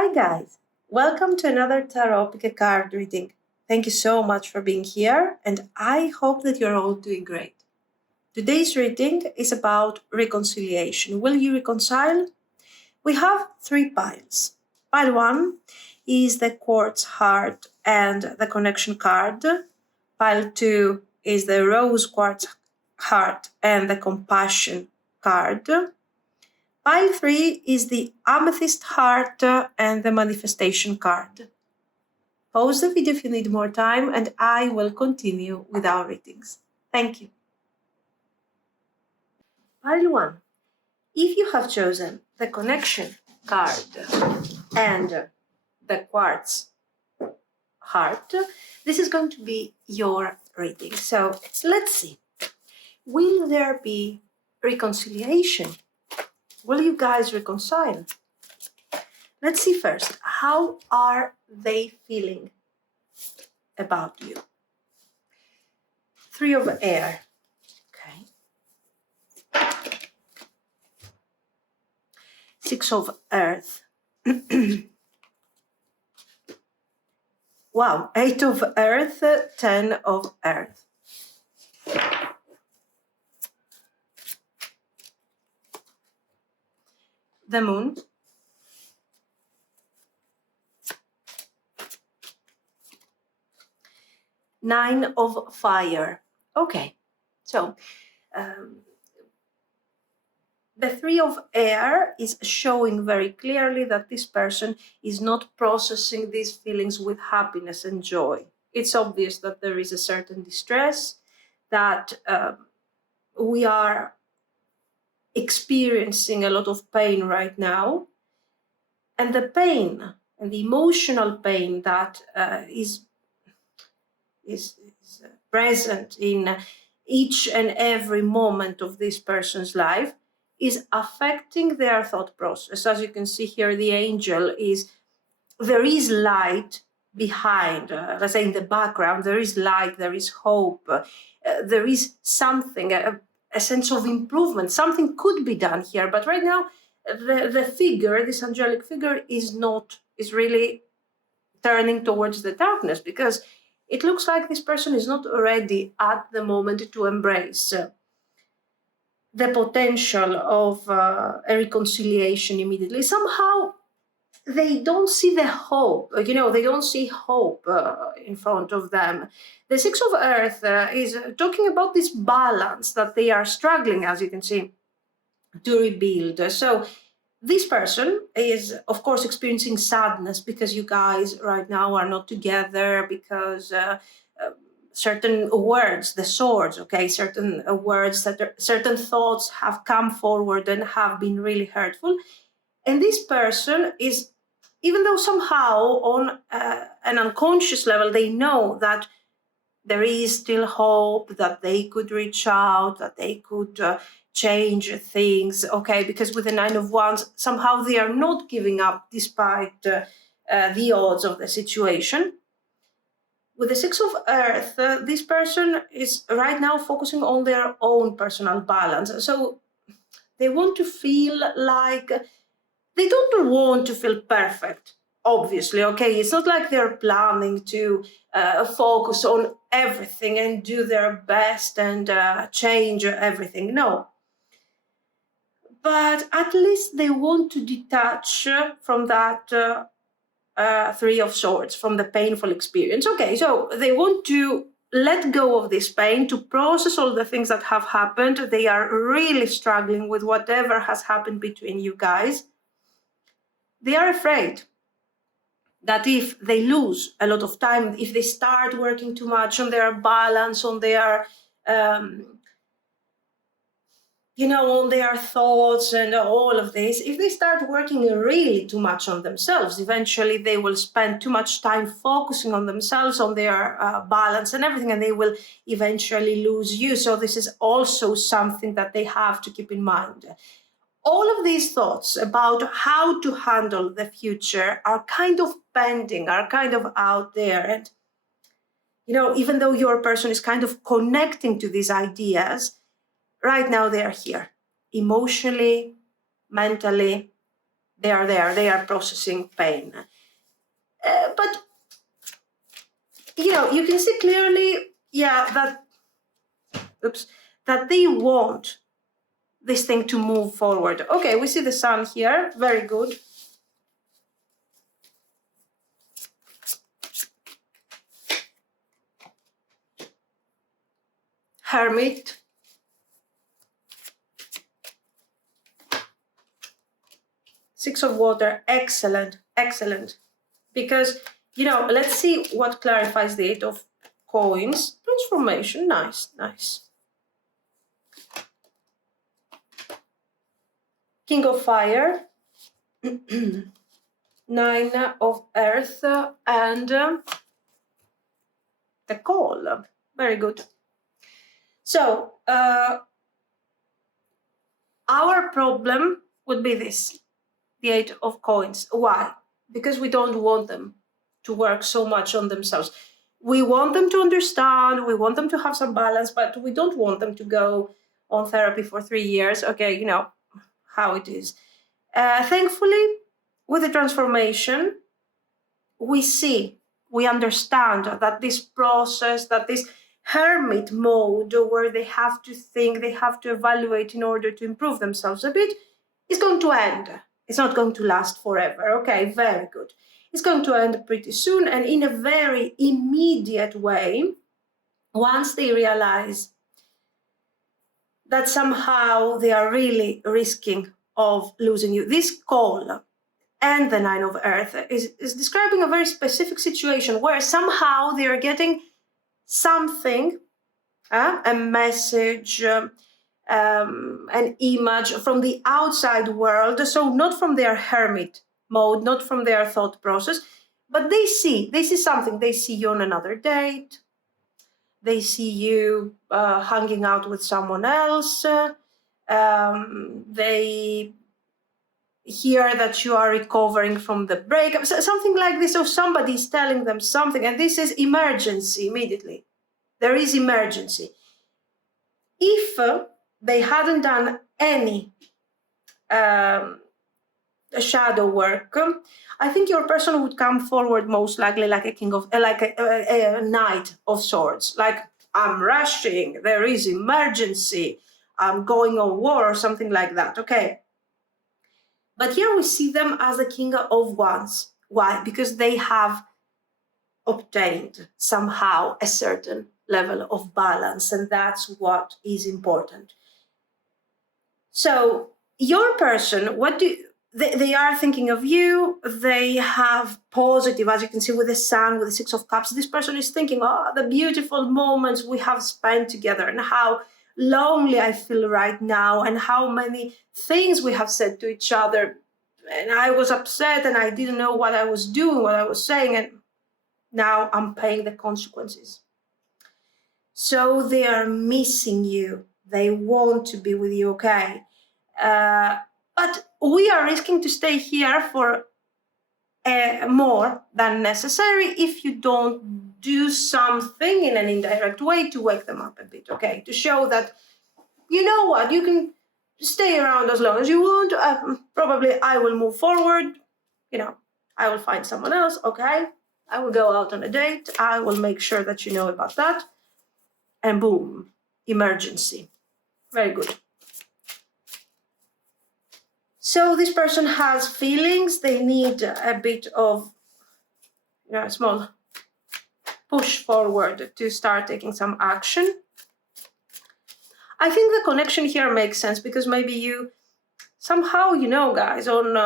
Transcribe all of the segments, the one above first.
Hi guys, welcome to another Tarot Pick a Card reading. Thank you so much for being here and I hope that you're all doing great. Today's reading is about reconciliation. Will you reconcile? We have three piles. Pile 1 is the Quartz heart and the connection card. Pile 2 is the rose quartz heart and the compassion card. Pile 3 is the Amethyst heart and the manifestation card. Pause the video if you need more time and I will continue with our readings. Thank you. Pile 1. If you have chosen the connection card and the quartz heart, this is going to be your reading. So let's see. Will there be reconciliation? Will you guys reconcile? Let's see first. How are they feeling about you? 3 of air. Okay. 6 of earth. Wow. 8 of earth, 10 of earth. The moon. Nine of fire. Okay, so the 3 of air is showing very clearly that this person is not processing these feelings with happiness and joy. It's obvious that there is a certain distress, that we are experiencing a lot of pain right now, and the pain and the emotional pain that is present in each and every moment of this person's life is affecting their thought process. As you can see here, the angel is, there is light behind, let's say in the background, there is light, there is hope, there is something, a sense of improvement. Something could be done here, but right now the figure, this angelic figure, is really turning towards the darkness, because it looks like this person is not ready at the moment to embrace the potential of a reconciliation immediately. Somehow they don't see the hope, they don't see hope in front of them. The 6 of earth is talking about this balance that they are struggling, as you can see, to rebuild. So this person is, of course, experiencing sadness because you guys right now are not together, because certain words, the swords, okay, certain words, certain thoughts have come forward and have been really hurtful. And this person is, even though somehow on an unconscious level, they know that there is still hope, that they could reach out, that they could change things, okay, because with the 9 of wands, somehow they are not giving up despite the odds of the situation. With the 6 of earth, this person is right now focusing on their own personal balance. So they want to feel like, they don't want to feel perfect, obviously, okay? It's not like they're planning to focus on everything and do their best and change everything, no. But at least they want to detach from that 3 of swords, from the painful experience. Okay, so they want to let go of this pain, to process all the things that have happened. They are really struggling with whatever has happened between you guys. They are afraid that if they lose a lot of time, if they start working too much on their balance, on their on their thoughts and all of this, if they start working really too much on themselves, eventually they will spend too much time focusing on themselves, on their balance and everything, and they will eventually lose you. So this is also something that they have to keep in mind. All of these thoughts about how to handle the future are kind of pending, are kind of out there. And, even though your person is kind of connecting to these ideas, right now they are here, emotionally, mentally, They are there. They are processing pain. But, you know, you can see clearly, that they want this thing to move forward. Okay, we see the sun here. Very good. Hermit. Six of water. Excellent, excellent. Because, you know, let's see what clarifies the Eight of Coins. Transformation. Nice, nice. King of Fire. Nine of Earth and the Call. Very good. So, our problem would be this, the Eight of Coins. Why? Because we don't want them to work so much on themselves. We want them to understand, we want them to have some balance, but we don't want them to go on therapy for 3 years. Okay, you know how it is. Thankfully, with the transformation, we understand that this process, that this hermit mode where they have to think, they have to evaluate in order to improve themselves a bit, is going to end. It's not going to last forever. Okay, very good. It's going to end pretty soon and in a very immediate way, once they realize that somehow they are really risking of losing you. This Call and the Nine of Earth is describing a very specific situation where somehow they are getting something, a message, an image from the outside world, so not from their hermit mode, not from their thought process, but they see something. They see you on another date, they see you hanging out with someone else, they hear that you are recovering from the breakup, something like this, or somebody's telling them something, and this is emergency immediately. There is emergency. If they hadn't done any shadow work, I think your person would come forward most likely like a king of, like a knight of swords, like I'm rushing, there is emergency, I'm going on war or something like that. Okay. But here we see them as a king of wands. Why? Because they have obtained somehow a certain level of balance, and that's what is important. So your person, they are thinking of you, they have positive, as you can see with the sun, with the Six of Cups, this person is thinking, oh, the beautiful moments we have spent together and how lonely I feel right now and how many things we have said to each other. And I was upset and I didn't know what I was doing, what I was saying, and now I'm paying the consequences. So they are missing you. They want to be with you, okay? But we are risking to stay here for more than necessary if you don't do something in an indirect way to wake them up a bit, okay? To show that, you know what, you can stay around as long as you want. Probably I will move forward. You know, I will find someone else, okay? I will go out on a date. I will make sure that you know about that. And boom, emergency. Very good. So this person has feelings. They need a bit of, a small push forward to start taking some action. I think the connection here makes sense because maybe you somehow, guys, on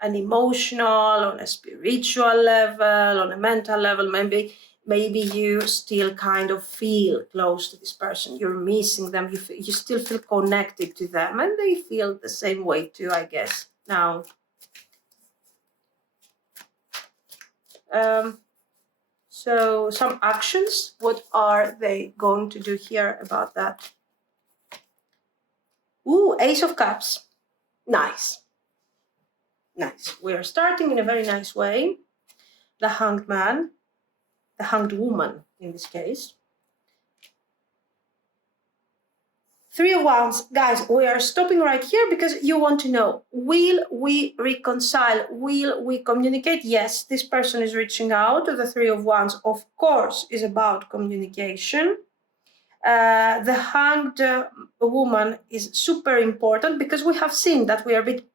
an emotional, on a spiritual level, on a mental level, maybe you still kind of feel close to this person. You're missing them. You still feel connected to them, and they feel the same way too, I guess. Now, so some actions. What are they going to do here about that? Ooh, Ace of Cups. Nice. Nice. We are starting in a very nice way. The Hanged Man, the Hanged Woman in this case. Three of Wands, guys, we are stopping right here because you want to know, will we reconcile? Will we communicate? Yes, this person is reaching out. The Three of Wands, of course, is about communication. The Hanged Woman is super important because we have seen that we are a bit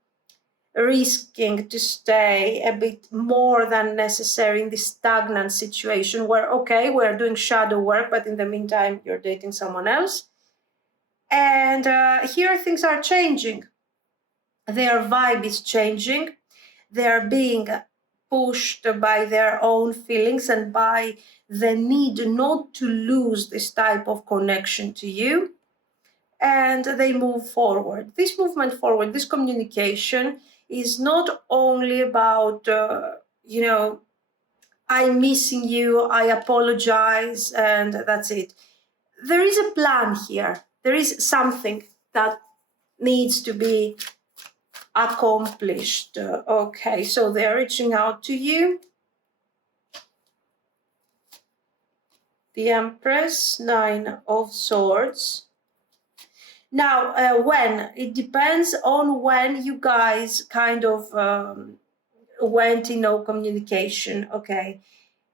risking to stay a bit more than necessary in this stagnant situation where, okay, we're doing shadow work, but in the meantime, you're dating someone else. And here things are changing. Their vibe is changing. They're being pushed by their own feelings and by the need not to lose this type of connection to you. And they move forward. This movement forward, this communication is not only about, I'm missing you, I apologize, and that's it. There is a plan here. There is something that needs to be accomplished. Okay, so they're reaching out to you. The Empress, Nine of Swords. Now, when? It depends on when you guys kind of went in no communication, okay?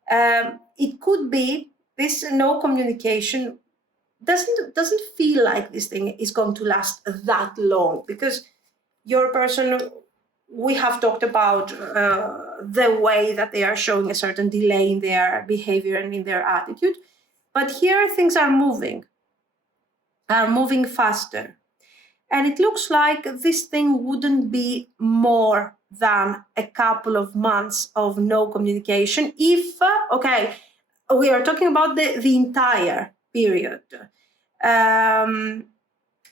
It could be this no communication doesn't feel like this thing is going to last that long because your person, we have talked about the way that they are showing a certain delay in their behavior and in their attitude. But here things are moving faster. And it looks like this thing wouldn't be more than a couple of months of no communication if, okay, we are talking about the entire period. The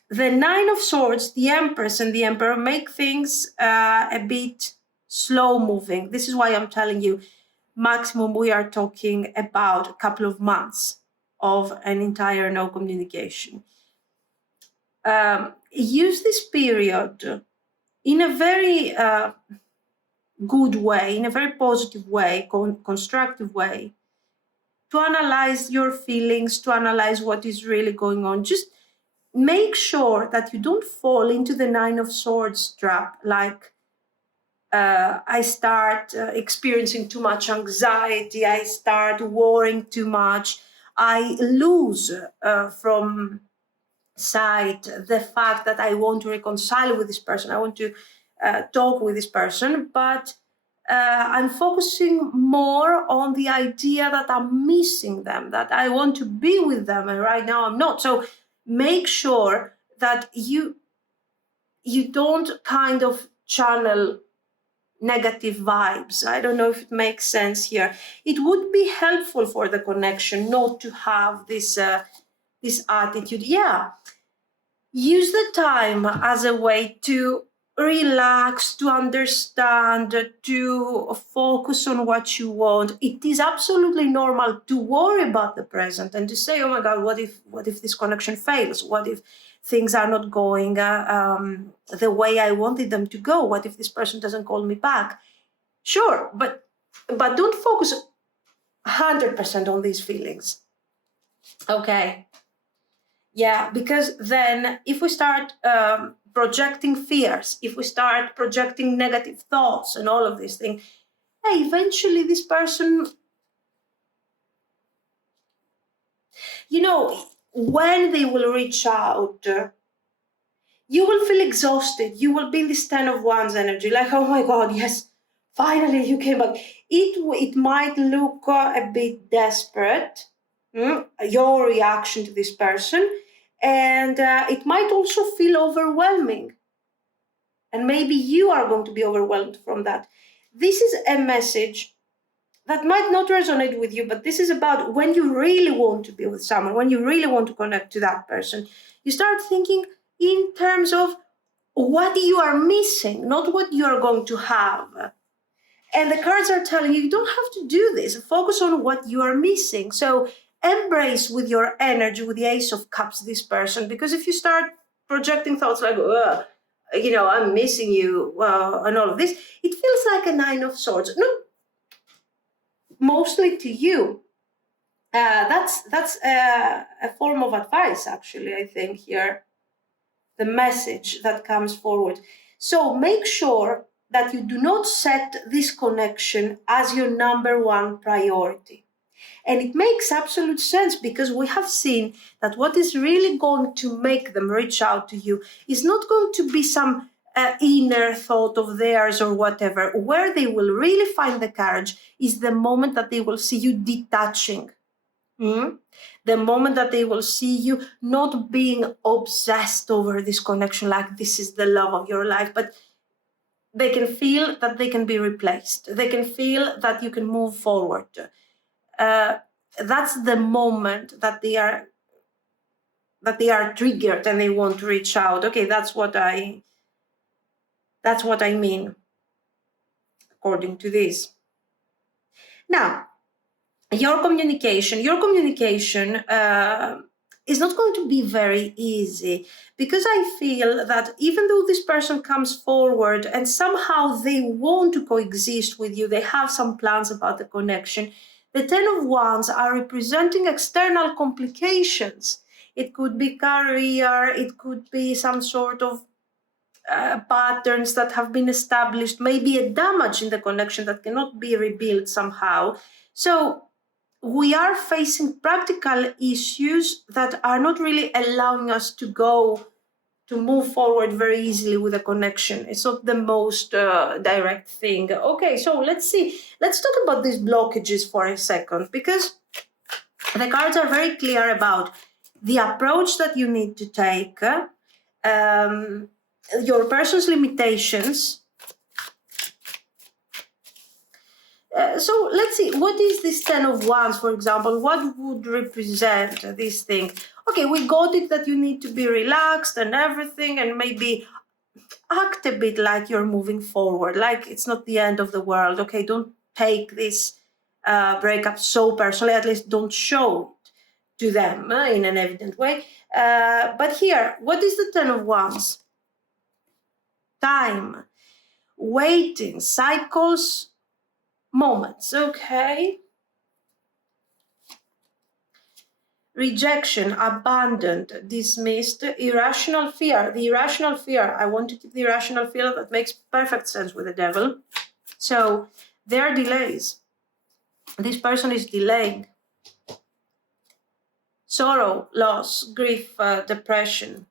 Nine of Swords, the Empress and the Emperor make things a bit slow moving. This is why I'm telling you, maximum we are talking about a couple of months of an entire no communication. Use this period in a very good way, in a very positive way, constructive way, to analyze your feelings, to analyze what is really going on. Just make sure that you don't fall into the Nine of Swords trap, like I start experiencing too much anxiety, I start worrying too much, I lose from sight the fact that I want to reconcile with this person, I want to talk with this person, but I'm focusing more on the idea that I'm missing them, that I want to be with them, and right now I'm not. So make sure that you don't kind of channel negative vibes. I don't know if it makes sense here. It would be helpful for the connection not to have this this attitude. Yeah, use the time as a way to relax, to understand, to focus on what you want. It is absolutely normal to worry about the present and to say, oh my God, what if this connection fails? What if things are not going the way I wanted them to go? What if this person doesn't call me back? Sure, but don't focus 100% on these feelings. Okay. Yeah, because then if we start projecting fears, if we start projecting negative thoughts and all of these things, hey, eventually this person, when they will reach out, you will feel exhausted. You will be in this Ten of Wands energy, like, oh my God, yes, finally you came back. It might look a bit desperate, your reaction to this person, and it might also feel overwhelming. And maybe you are going to be overwhelmed from that. This is a message that might not resonate with you, but this is about when you really want to be with someone, when you really want to connect to that person, you start thinking in terms of what you are missing, not what you are going to have. And the cards are telling you don't have to do this. Focus on what you are missing. So embrace with your energy, with the Ace of Cups, this person, because if you start projecting thoughts like, I'm missing you, and all of this, it feels like a Nine of Swords. No, mostly to you. That's a form of advice, actually, I think, here. the message that comes forward. So make sure that you do not set this connection as your number one priority. And it makes absolute sense, because we have seen that what is really going to make them reach out to you is not going to be some inner thought of theirs or whatever. Where they will really find the courage is the moment that they will see you detaching. The moment that they will see you not being obsessed over this connection, like this is the love of your life, but they can feel that they can be replaced. They can feel that you can move forward. That's the moment that they are triggered and they want to reach out. Okay, that's what I mean, according to this. Now, your communication is not going to be very easy, because I feel that even though this person comes forward and somehow they want to coexist with you, they have some plans about the connection, the Ten of Wands are representing external complications. It could be career, it could be some sort of patterns that have been established, maybe a damage in the connection that cannot be rebuilt somehow. So we are facing practical issues that are not really allowing us to move forward very easily with a connection. It's not the most direct thing. Okay, so let's see. Let's talk about these blockages for a second, because the cards are very clear about the approach that you need to take, your person's limitations. So let's see, what is this Ten of Wands, for example? What would represent this thing? Okay, we got it that you need to be relaxed and everything, and maybe act a bit like you're moving forward, like it's not the end of the world. Okay, don't take this breakup so personally, at least don't show it to them in an evident way. But here, what is the Ten of Wands? Time, waiting, cycles, moments. Okay. Rejection, abandoned, dismissed, irrational fear. The irrational fear, I want to keep the irrational fear, that makes perfect sense with the devil. So there are delays. This person is delaying. Sorrow, loss, grief, depression.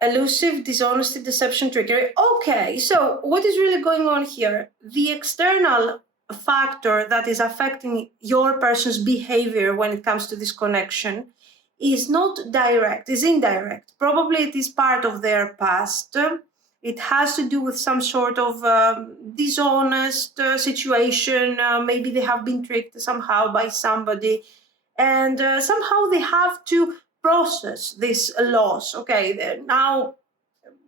Elusive, dishonesty, deception, trickery. Okay, so what is really going on here? The external factor that is affecting your person's behavior when it comes to this connection is not direct, is indirect. Probably it is part of their past. It has to do with some sort of dishonest situation. Maybe they have been tricked somehow by somebody, and somehow they have to process this loss. Okay, now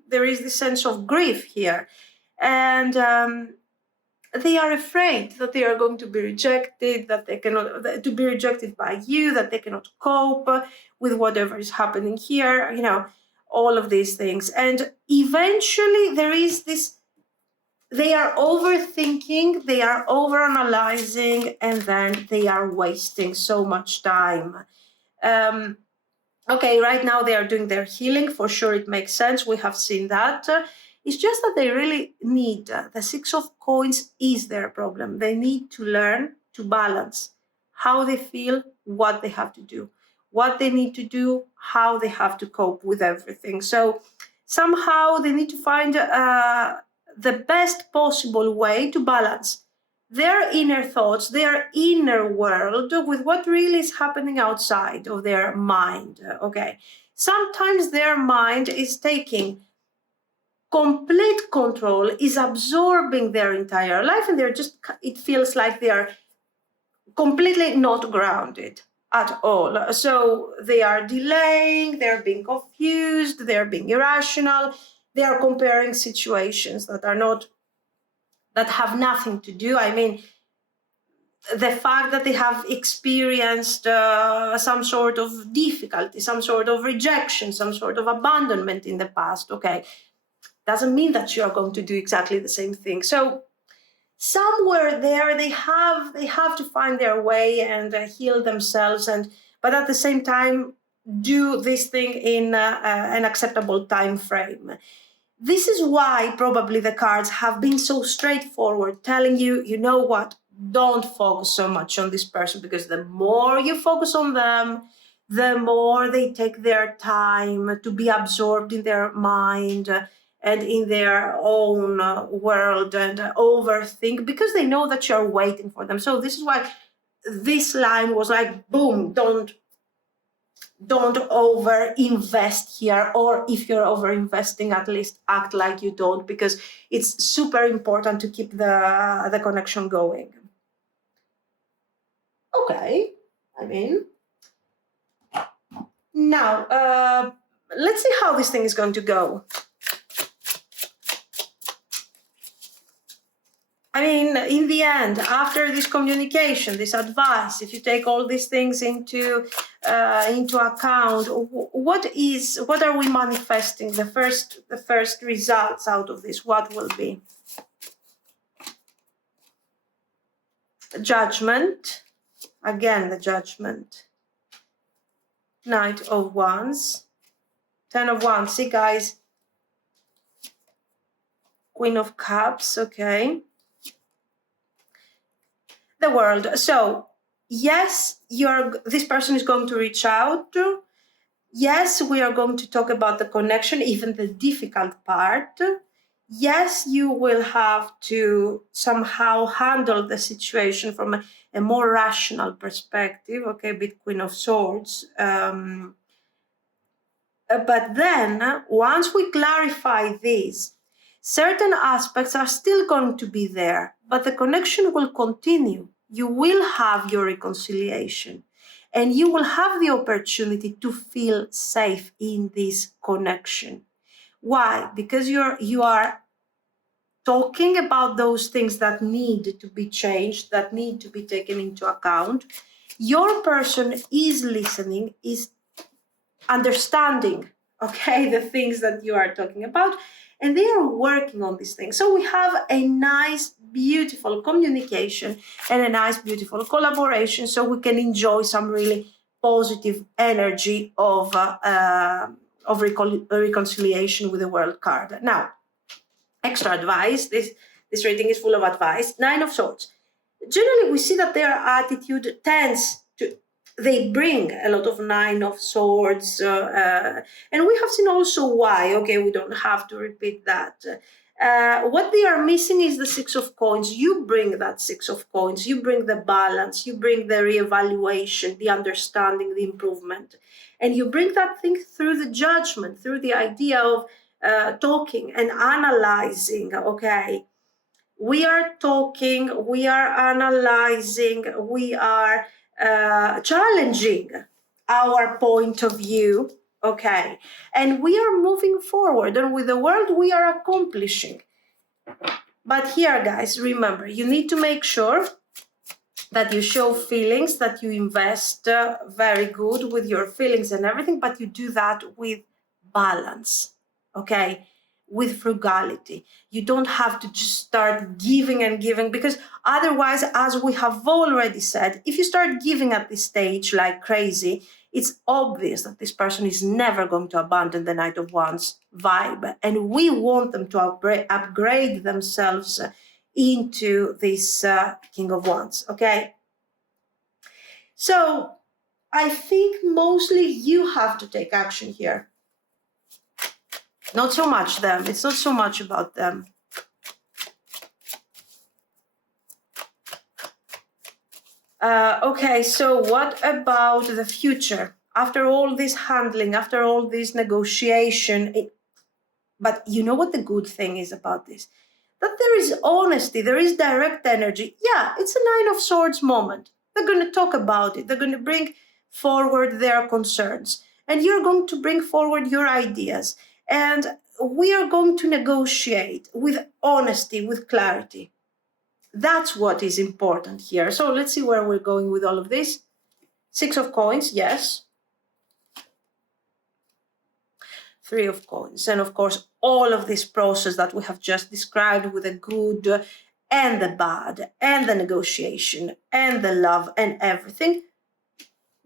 there is this sense of grief here, and they are afraid that they are going to be rejected, that they cannot, to be rejected by you, that they cannot cope with whatever is happening here, all of these things. And eventually there is this, they are overthinking, they are overanalyzing, and then they are wasting so much time. Okay, right now they are doing their healing. For sure, it makes sense. We have seen that. It's just that they really need, the Six of Coins is their problem. They need to learn to balance how they feel, what they have to do, what they need to do, how they have to cope with everything. So somehow they need to find the best possible way to balance their inner thoughts, their inner world, with what really is happening outside of their mind. Okay, sometimes their mind is taking complete control, is absorbing their entire life, and it feels like they are completely not grounded at all. So they are delaying, they're being confused, they're being irrational, they are comparing situations that have nothing to do. I mean, the fact that they have experienced some sort of difficulty, some sort of rejection, some sort of abandonment in the past, okay, doesn't mean that you are going to do exactly the same thing. So somewhere there, they have to find their way and heal themselves. But at the same time, do this thing in an acceptable time frame. This is why probably the cards have been so straightforward, telling you, you know what, don't focus so much on this person, because the more you focus on them, the more they take their time to be absorbed in their mind and in their own world and overthink, because they know that you're waiting for them. So this is why this line was like, boom, don't over invest here, or if you're over investing, at least act like you don't, because it's super important to keep the connection going. Okay, I mean, now let's see how this thing is going to go. I mean, in the end, after this communication, this advice, if you take all these things into account, what are we manifesting? The first results out of this, what will be? Judgment, again the Judgment. Knight of Wands, 10 of Wands. See, guys, Queen of Cups. Okay. The World. So yes, this person is going to reach out. Yes, we are going to talk about the connection, even the difficult part. Yes, you will have to somehow handle the situation from a more rational perspective, okay, bit Queen of Swords. But then, once we clarify this, certain aspects are still going to be there, but the connection will continue. You will have your reconciliation, and you will have the opportunity to feel safe in this connection. Why? Because you are talking about those things that need to be changed, that need to be taken into account. Your person is listening, is understanding, okay, the things that you are talking about, and they are working on these things. So we have a nice, beautiful communication and a nice, beautiful collaboration, so we can enjoy some really positive energy of reconciliation with the World card. Now, extra advice. This reading is full of advice. 9 of Swords. Generally, we see that their attitude tends to, they bring a lot of 9 of Swords, and we have seen also why. Okay, we don't have to repeat that. What they are missing is the 6 of Coins. You bring that 6 of Coins. You bring the balance. You bring the reevaluation, the understanding, the improvement. And you bring that thing through the Judgment, through the idea of talking and analyzing, okay? We are talking, we are analyzing, we are challenging our point of view, okay? And we are moving forward, and with the world we are accomplishing. But here, guys, remember, you need to make sure that you show feelings, that you invest very good with your feelings and everything, but you do that with balance, okay? With frugality. You don't have to just start giving and giving, because otherwise, as we have already said, if you start giving at this stage like crazy, it's obvious that this person is never going to abandon the Knight of Wands vibe, and we want them to upgrade themselves into this King of Wands, okay? So I think mostly you have to take action here. Not so much them. It's not so much about them. Okay, so what about the future? After all this handling, after all this negotiation, but you know what the good thing is about this? That there is honesty, there is direct energy. Yeah, it's a 9 of Swords moment. They're going to talk about it. They're going to bring forward their concerns. And you're going to bring forward your ideas. And we are going to negotiate with honesty, with clarity. That's what is important here. So let's see where we're going with all of this. 6 of Coins, yes. 3 of Coins. And of course, all of this process that we have just described with the good and the bad and the negotiation and the love and everything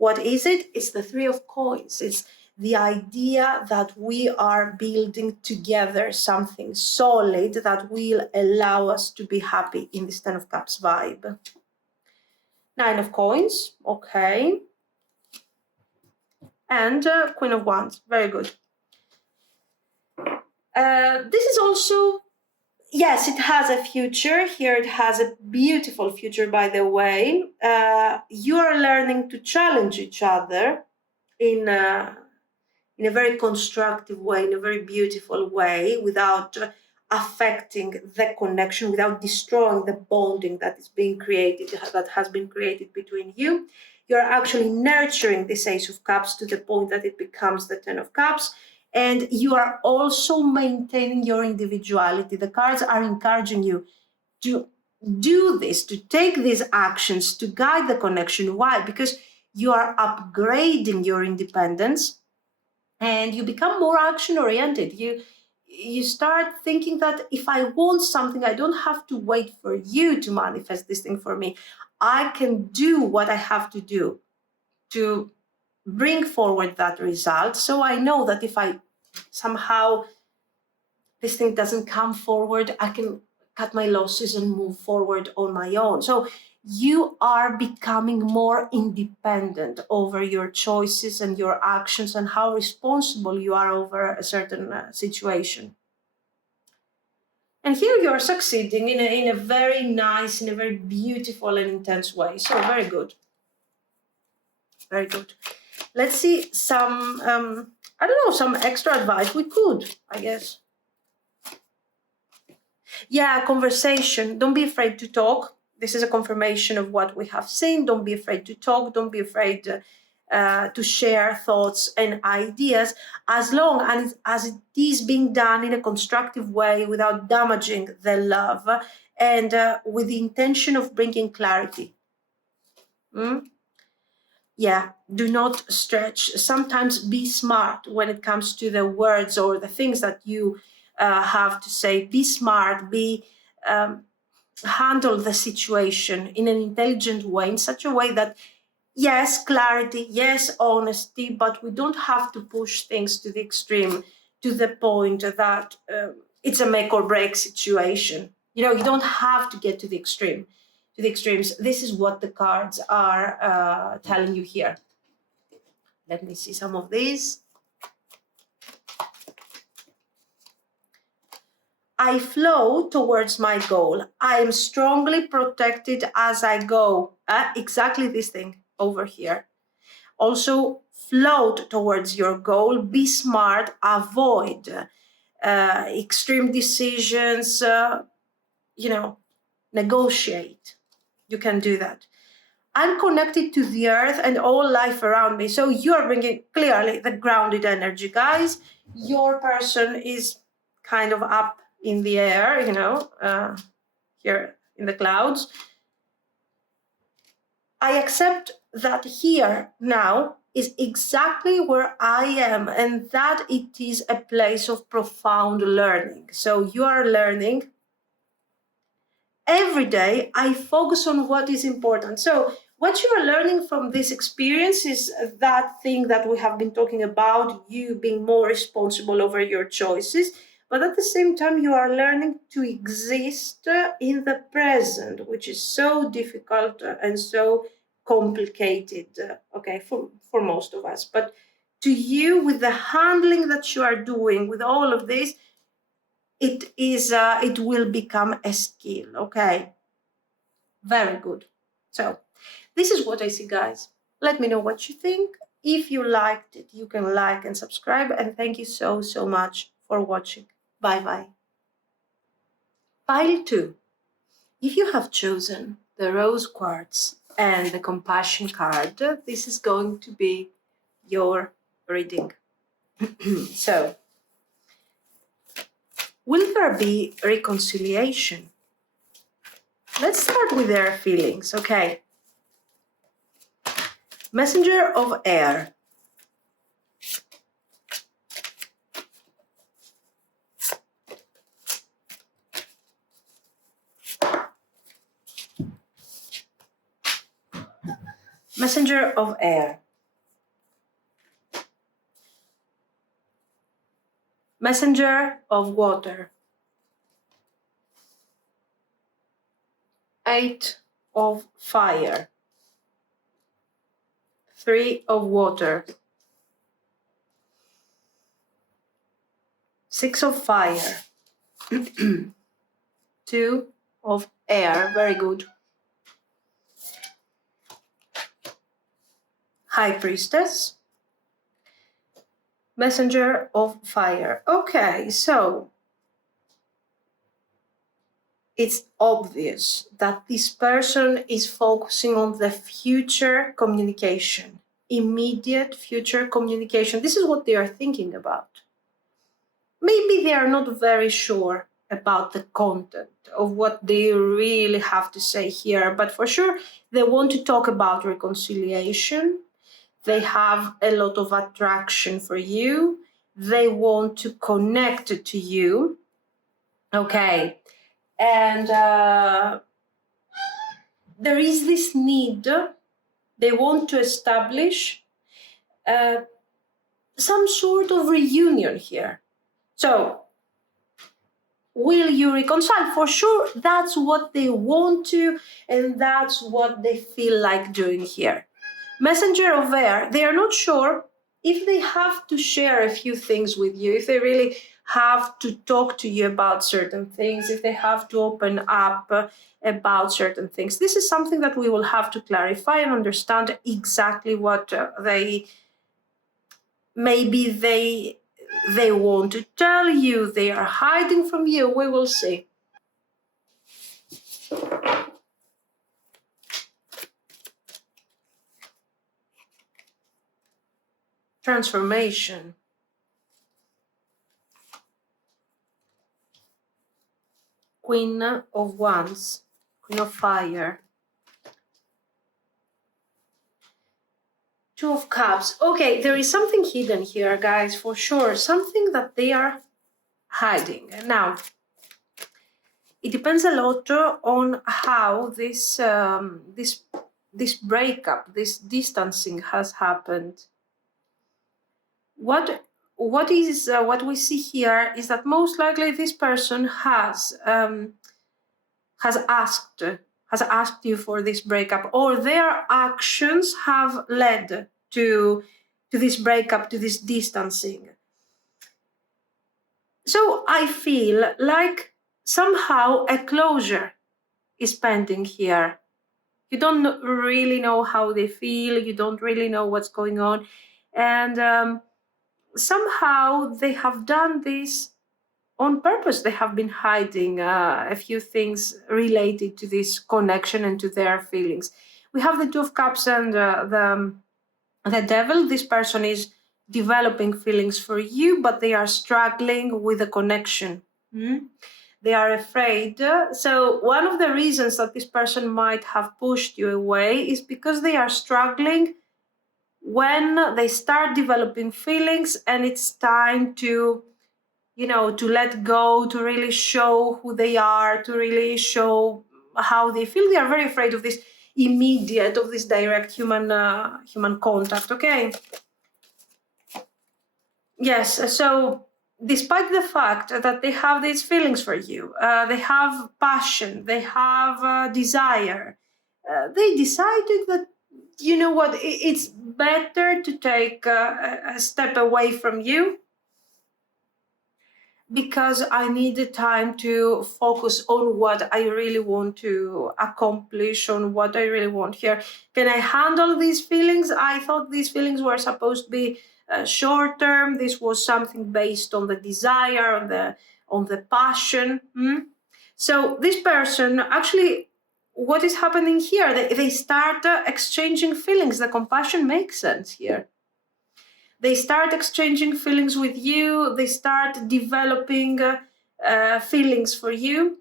What is it? It's the Three of Coins. It's the idea that we are building together something solid that will allow us to be happy in this Ten of Cups vibe. Nine of Coins, okay. And Queen of Wands, very good. This is also, yes, it has a future. Here it has a beautiful future, by the way. You are learning to challenge each other in a very constructive way, in a very beautiful way, without affecting the connection, without destroying the bonding that is being created, that has been created between you. You're actually nurturing this Ace of Cups to the point that it becomes the Ten of Cups. And you are also maintaining your individuality. The cards are encouraging you to do this, to take these actions, to guide the connection. Why? Because you are upgrading your independence and you become more action-oriented. You start thinking that if I want something, I don't have to wait for you to manifest this thing for me. I can do what I have to do to bring forward that result. So I know that if I somehow this thing doesn't come forward, I can cut my losses and move forward on my own. So you are becoming more independent over your choices and your actions and how responsible you are over a certain situation. And here you are succeeding in a very nice, in a very beautiful and intense way. So very good. Very good. Let's see some, I don't know, some extra advice. We could, I guess. Yeah, conversation. Don't be afraid to talk. This is a confirmation of what we have seen. Don't be afraid to talk. Don't be afraid to share thoughts and ideas, as long as it is being done in a constructive way without damaging the love and with the intention of bringing clarity. Yeah, do not stretch. Sometimes be smart when it comes to the words or the things that you have to say. Be smart, handle the situation in an intelligent way, in such a way that, yes, clarity, yes, honesty, but we don't have to push things to the extreme, to the point that it's a make or break situation. You don't have to get to the extremes. This is what the cards are telling you here. Let me see some of these. I flow towards my goal. I am strongly protected as I go. Exactly this thing over here. Also, float towards your goal. Be smart. Avoid extreme decisions. Negotiate. You can do that. I'm connected to the earth and all life around me. So you're bringing clearly the grounded energy, guys. Your person is kind of up in the air, here in the clouds. I accept that here now is exactly where I am, and that it is a place of profound learning. So you are learning. Every day I focus on what is important. So what you are learning from this experience is that thing that we have been talking about, you being more responsible over your choices, but at the same time you are learning to exist in the present, which is so difficult and so complicated, for most of us. But to you, with the handling that you are doing with all of this, it will become a skill. Okay, very good. So this is what I see, guys. Let me know what you think. If you liked it, you can like and subscribe, and thank you so much for watching. Bye. Pile 2. If you have chosen the rose quartz and the compassion card, this is going to be your reading. So will there be reconciliation? Let's start with their feelings, okay? Messenger of air. Messenger of air. Messenger of water. 8 of fire. 3 of water. 6 of fire. 2 of air. Very good. High Priestess. Messenger of fire. Okay, so it's obvious that this person is focusing on the future communication, immediate future communication. This is what they are thinking about. Maybe they are not very sure about the content of what they really have to say here, but for sure they want to talk about reconciliation. They have a lot of attraction for you. They want to connect to you. Okay. And there is this need. They want to establish some sort of reunion here. So, will you reconcile? For sure, that's what they want to, and that's what they feel like doing here. Messenger of air, they are not sure if they have to share a few things with you, if they really have to talk to you about certain things, if they have to open up about certain things. This is something that we will have to clarify and understand exactly what maybe they want to tell you, they are hiding from you. We will see. Transformation. Queen of Wands, Queen of Fire. 2 of Cups. Okay, there is something hidden here, guys, for sure. Something that they are hiding. Now, it depends a lot on how this breakup, this distancing has happened. What we see here is that most likely this person has asked you for this breakup, or their actions have led to this breakup, to this distancing. So I feel like somehow a closure is pending here. You don't really know how they feel, you don't really know what's going on, and somehow they have done this on purpose. They have been hiding a few things related to this connection and to their feelings. We have the 2 of Cups and the Devil. This person is developing feelings for you, but they are struggling with the connection. They are afraid. So one of the reasons that this person might have pushed you away is because they are struggling when they start developing feelings and it's time to let go, to really show who they are, to really show how they feel. They are very afraid of this immediate, of this direct human contact. Okay. Yes. So despite the fact that they have these feelings for you, they have passion, they have desire, they decided that, you know what, it's better to take a step away from you, because I need the time to focus on what I really want to accomplish, on what I really want here. Can I handle these feelings? I thought these feelings were supposed to be short term. This was something based on the desire, on the passion. So this person, actually, what is happening here? They start exchanging feelings. The compassion makes sense here. They start exchanging feelings with you. They start developing feelings for you.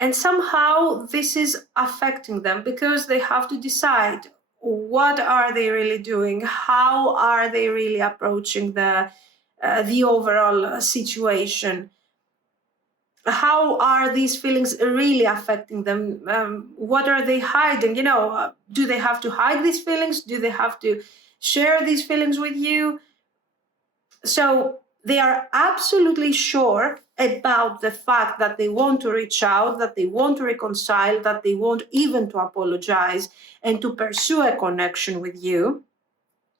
And somehow this is affecting them, because they have to decide, what are they really doing? How are they really approaching the overall situation? How are these feelings really affecting them? What are they hiding? Do they have to hide these feelings? Do they have to share these feelings with you? So They are absolutely sure about the fact that they want to reach out, that they want to reconcile, that they want even to apologize and to pursue a connection with you.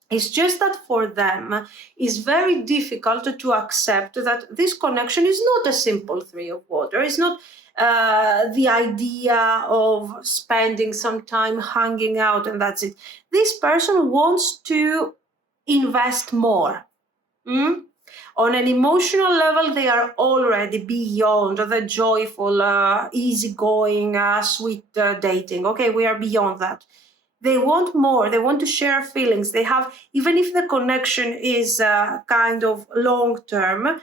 It's just that for them, it's very difficult to accept that this connection is not a simple three of water. It's not the idea of spending some time hanging out and that's it. This person wants to invest more. On an emotional level, they are already beyond the joyful, easygoing, sweet dating. Okay, we are beyond that. They want more. They want to share feelings. They have, even if the connection is kind of long term,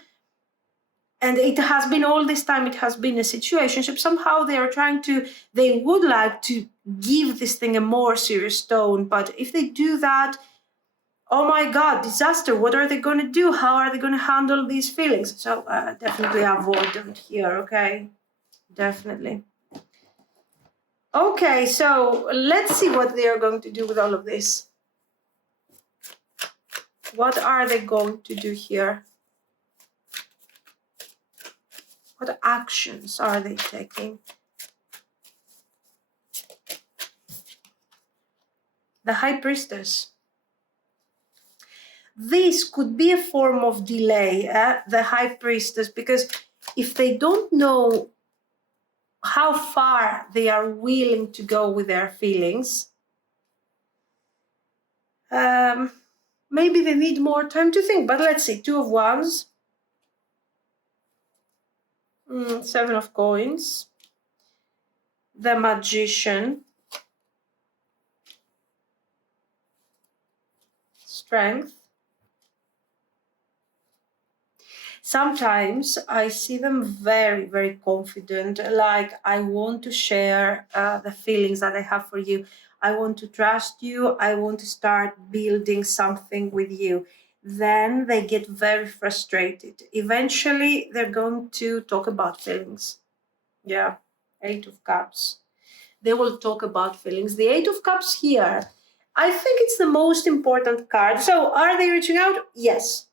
and it has been all this time, it has been a situationship. Somehow they are they would like to give this thing a more serious tone. But if they do that, oh my God, disaster. What are they going to do? How are they going to handle these feelings? So definitely avoid them here, okay? Definitely. Okay, so let's see what they are going to do with all of this. What are they going to do here? What actions are they taking? The High Priestess. This could be a form of delay, the High Priestess, because if they don't know how far they are willing to go with their feelings, maybe they need more time to think. But let's see, Two of Wands, Seven of Coins, the Magician, Strength. Sometimes I see them very, very confident, like I want to share the feelings that I have for you. I want to trust you. I want to start building something with you. Then they get very frustrated. Eventually, they're going to talk about feelings. Yeah, Eight of Cups. They will talk about feelings. The Eight of Cups here, I think it's the most important card. So are they reaching out? Yes.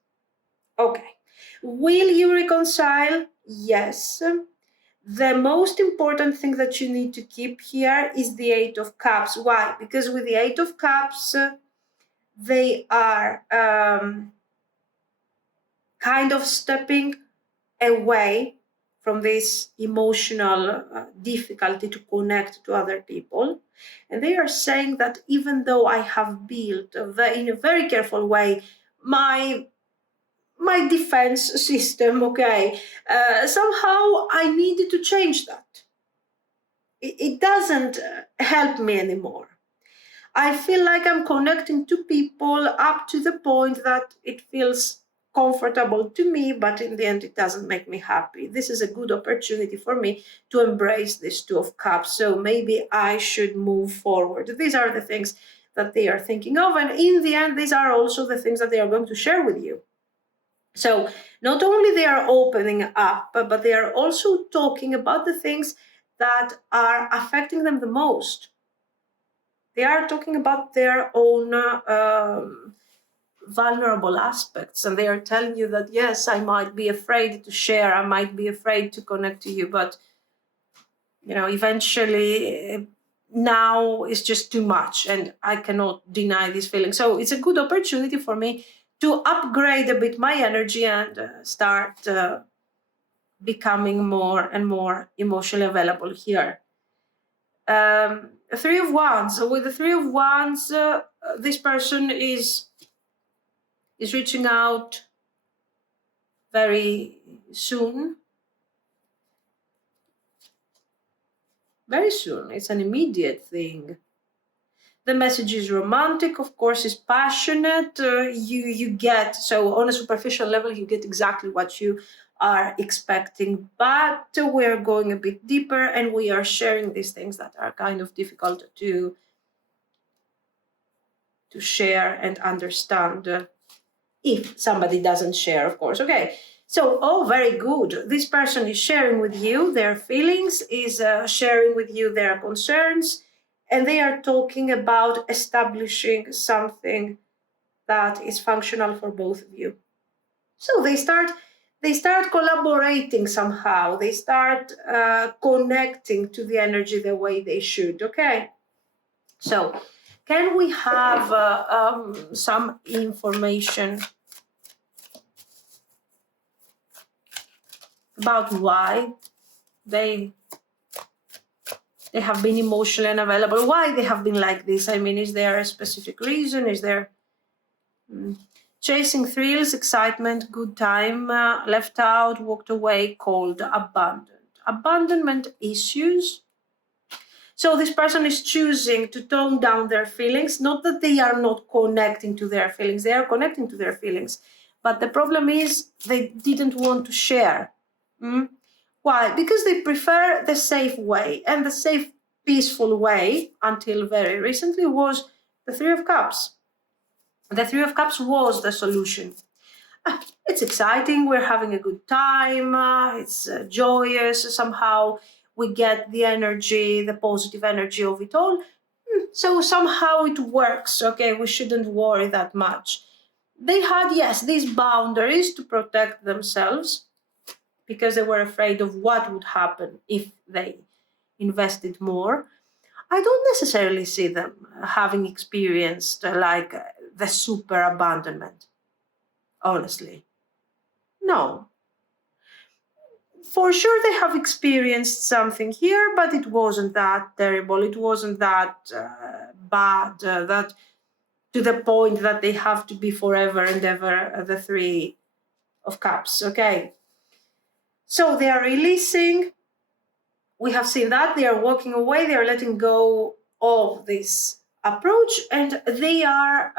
Okay. Will you reconcile? Yes. The most important thing that you need to keep here is the Eight of Cups. Why? Because with the Eight of Cups, they are kind of stepping away from this emotional difficulty to connect to other people. And they are saying that even though I have built in a very careful way my defense system, okay, somehow I needed to change that. It doesn't help me anymore. I feel like I'm connecting to people up to the point that it feels comfortable to me, but in the end, it doesn't make me happy. This is a good opportunity for me to embrace this Two of Cups. So maybe I should move forward. These are the things that they are thinking of. And in the end, these are also the things that they are going to share with you. So not only they are opening up, but they are also talking about the things that are affecting them the most. They are talking about their own vulnerable aspects, and they are telling you that, yes, I might be afraid to share, I might be afraid to connect to you, but eventually now it's just too much and I cannot deny this feeling. So it's a good opportunity for me to upgrade a bit my energy and start becoming more and more emotionally available here. Three of Wands. With the Three of Wands, this person is reaching out very soon. Very soon. It's an immediate thing. The message is romantic, of course, is passionate. You get, so on a superficial level, you get exactly what you are expecting, but we're going a bit deeper and we are sharing these things that are kind of difficult to share and understand. If somebody doesn't share, of course. Okay, so, very good. This person is sharing with you their feelings, is sharing with you their concerns, and they are talking about establishing something that is functional for both of you. So they start collaborating somehow. They start connecting to the energy the way they should. Okay. So can we have some information about why they have been emotionally unavailable? Why they have been like this? I mean, is there a specific reason? Is there chasing thrills, excitement, good time, left out, walked away, cold, abandoned? Abandonment issues. So this person is choosing to tone down their feelings, not that they are not connecting to their feelings, they are connecting to their feelings. But the problem is they didn't want to share. Why? Because they prefer the safe way. And the safe, peaceful way, until very recently, was the Three of Cups. The Three of Cups was the solution. It's exciting, we're having a good time, it's joyous, somehow we get the energy, the positive energy of it all. So somehow it works, okay, we shouldn't worry that much. They had, yes, these boundaries to protect themselves because they were afraid of what would happen if they invested more. I don't necessarily see them having experienced like the super abandonment, honestly. No. For sure, they have experienced something here, but it wasn't that terrible. It wasn't that bad, that to the point that they have to be forever and ever the Three of Cups. Okay. So they are releasing. We have seen that they are walking away. They are letting go of this approach, and they are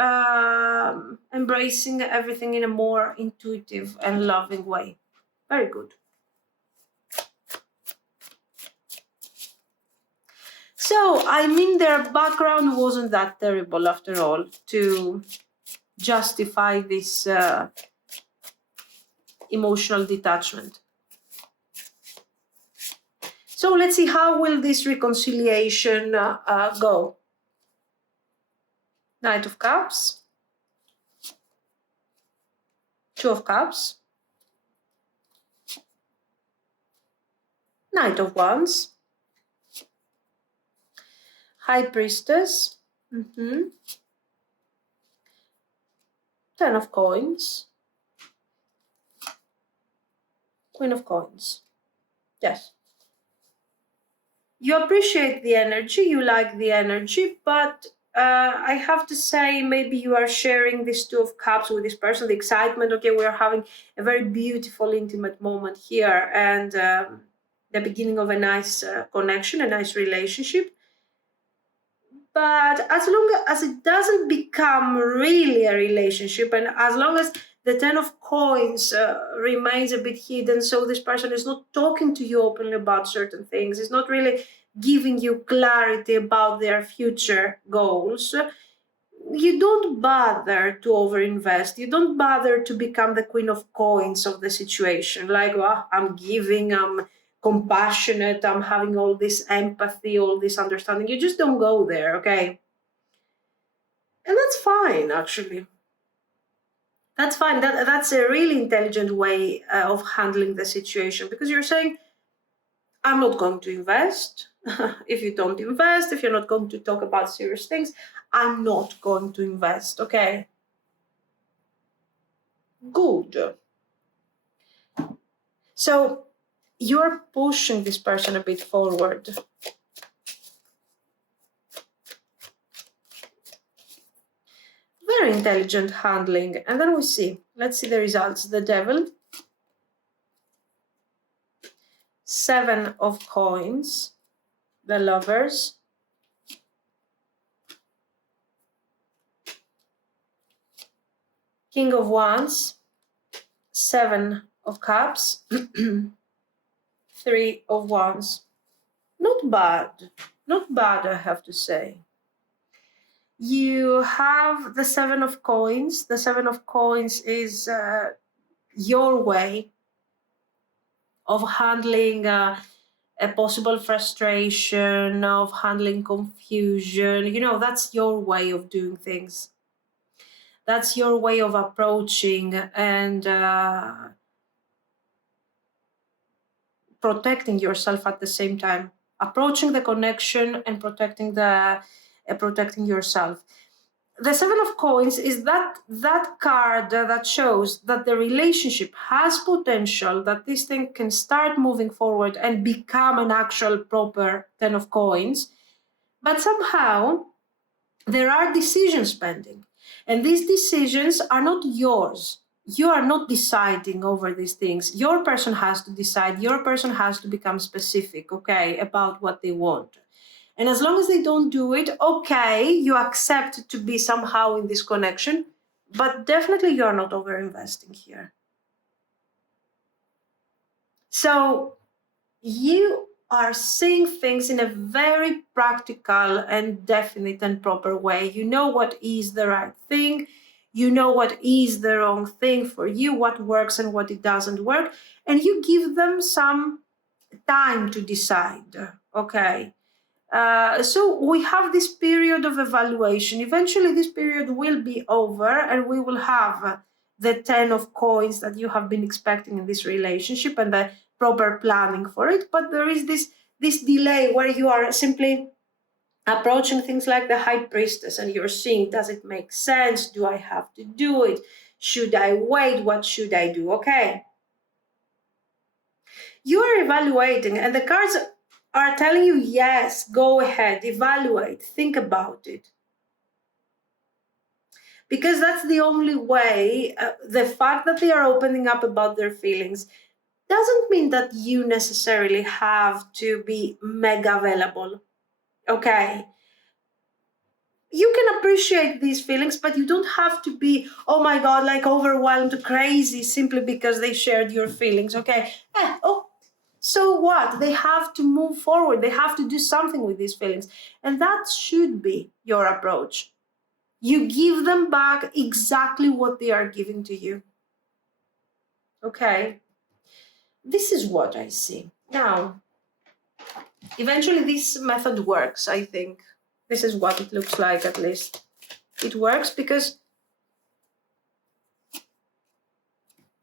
embracing everything in a more intuitive and loving way. Very good. So, I mean, their background wasn't that terrible after all to justify this emotional detachment. So let's see, how will this reconciliation go? Knight of Cups, Two of Cups, Knight of Wands, High Priestess, Ten of Coins, Queen of Coins. Yes. You appreciate the energy, you like the energy, but I have to say, maybe you are sharing this Two of Cups with this person, the excitement. Okay, we are having a very beautiful, intimate moment here, and the beginning of a nice connection, a nice relationship. But as long as it doesn't become really a relationship, and as long as the Ten of Coins remains a bit hidden, so this person is not talking to you openly about certain things, is not really giving you clarity about their future goals, you don't bother to overinvest. You don't bother to become the Queen of Coins of the situation. Like, well, I'm giving, I'm compassionate, I'm having all this empathy, all this understanding. You just don't go there, okay? And that's fine, actually. That's fine. That's a really intelligent way of handling the situation, because you're saying, I'm not going to invest. If you don't invest, if you're not going to talk about serious things, I'm not going to invest, okay? Good. So you're pushing this person a bit forward. Very intelligent handling. And then we see, let's see the results. The Devil, Seven of Coins, the Lovers, King of Wands, Seven of Cups, Three of Wands. Not bad. Not bad, I have to say. You have the Seven of Coins. The Seven of Coins is your way of handling a possible frustration, of handling confusion. You know, that's your way of doing things. That's your way of approaching and protecting yourself at the same time. Approaching the connection and protecting yourself. The Seven of Coins is that card that shows that the relationship has potential, that this thing can start moving forward and become an actual proper Ten of Coins, but somehow there are decisions pending, and these decisions are not yours. You are not deciding over these things. Your person has to decide. Your person has to become specific, okay, about what they want. And as long as they don't do it, okay, you accept to be somehow in this connection, but definitely you are not over-investing here. So you are seeing things in a very practical and definite and proper way. You know what is the right thing. You know what is the wrong thing for you, what works and what it doesn't work. And you give them some time to decide, okay? So we have this period of evaluation. Eventually this period will be over and we will have the 10 of coins that you have been expecting in this relationship and the proper planning for it. But there is this delay where you are simply approaching things like the High Priestess and you're seeing, does it make sense? Do I have to do it? Should I wait? What should I do? Okay. You are evaluating and the cards are telling you, yes, go ahead, evaluate, think about it. Because that's the only way. The fact that they are opening up about their feelings doesn't mean that you necessarily have to be mega available, okay? You can appreciate these feelings, but you don't have to be, oh my God, like overwhelmed, crazy, simply because they shared your feelings, okay? So what? They have to move forward. They have to do something with these feelings. And that should be your approach. You give them back exactly what they are giving to you. Okay? This is what I see. Now, eventually this method works, I think. This is what it looks like, at least. It works because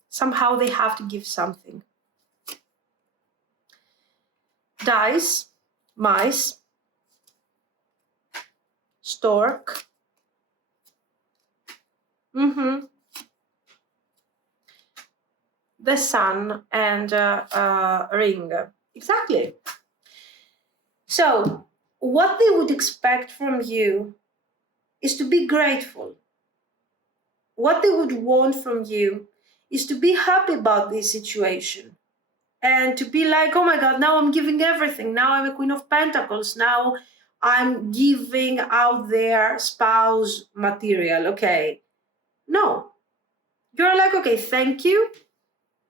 somehow they have to give something. Dice, mice, stork, the sun, and ring. Exactly. So what they would expect from you is to be grateful. What they would want from you is to be happy about this situation and to be like, oh my God, now I'm giving everything. Now I'm a Queen of Pentacles. Now I'm giving out their spouse material. Okay. No. You're like, okay, thank you.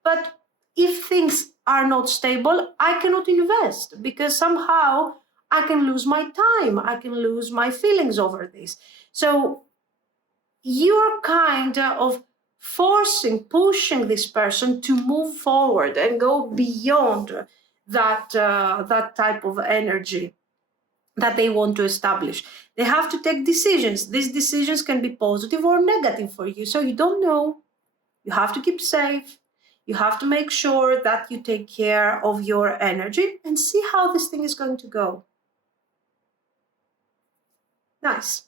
But if things are not stable, I cannot invest because somehow I can lose my time. I can lose my feelings over this. So you're kind of pushing this person to move forward and go beyond that type of energy that they want to establish. They have to take decisions. These decisions can be positive or negative for you. So you don't know. You have to keep safe. You have to make sure that you take care of your energy and see how this thing is going to go. Nice.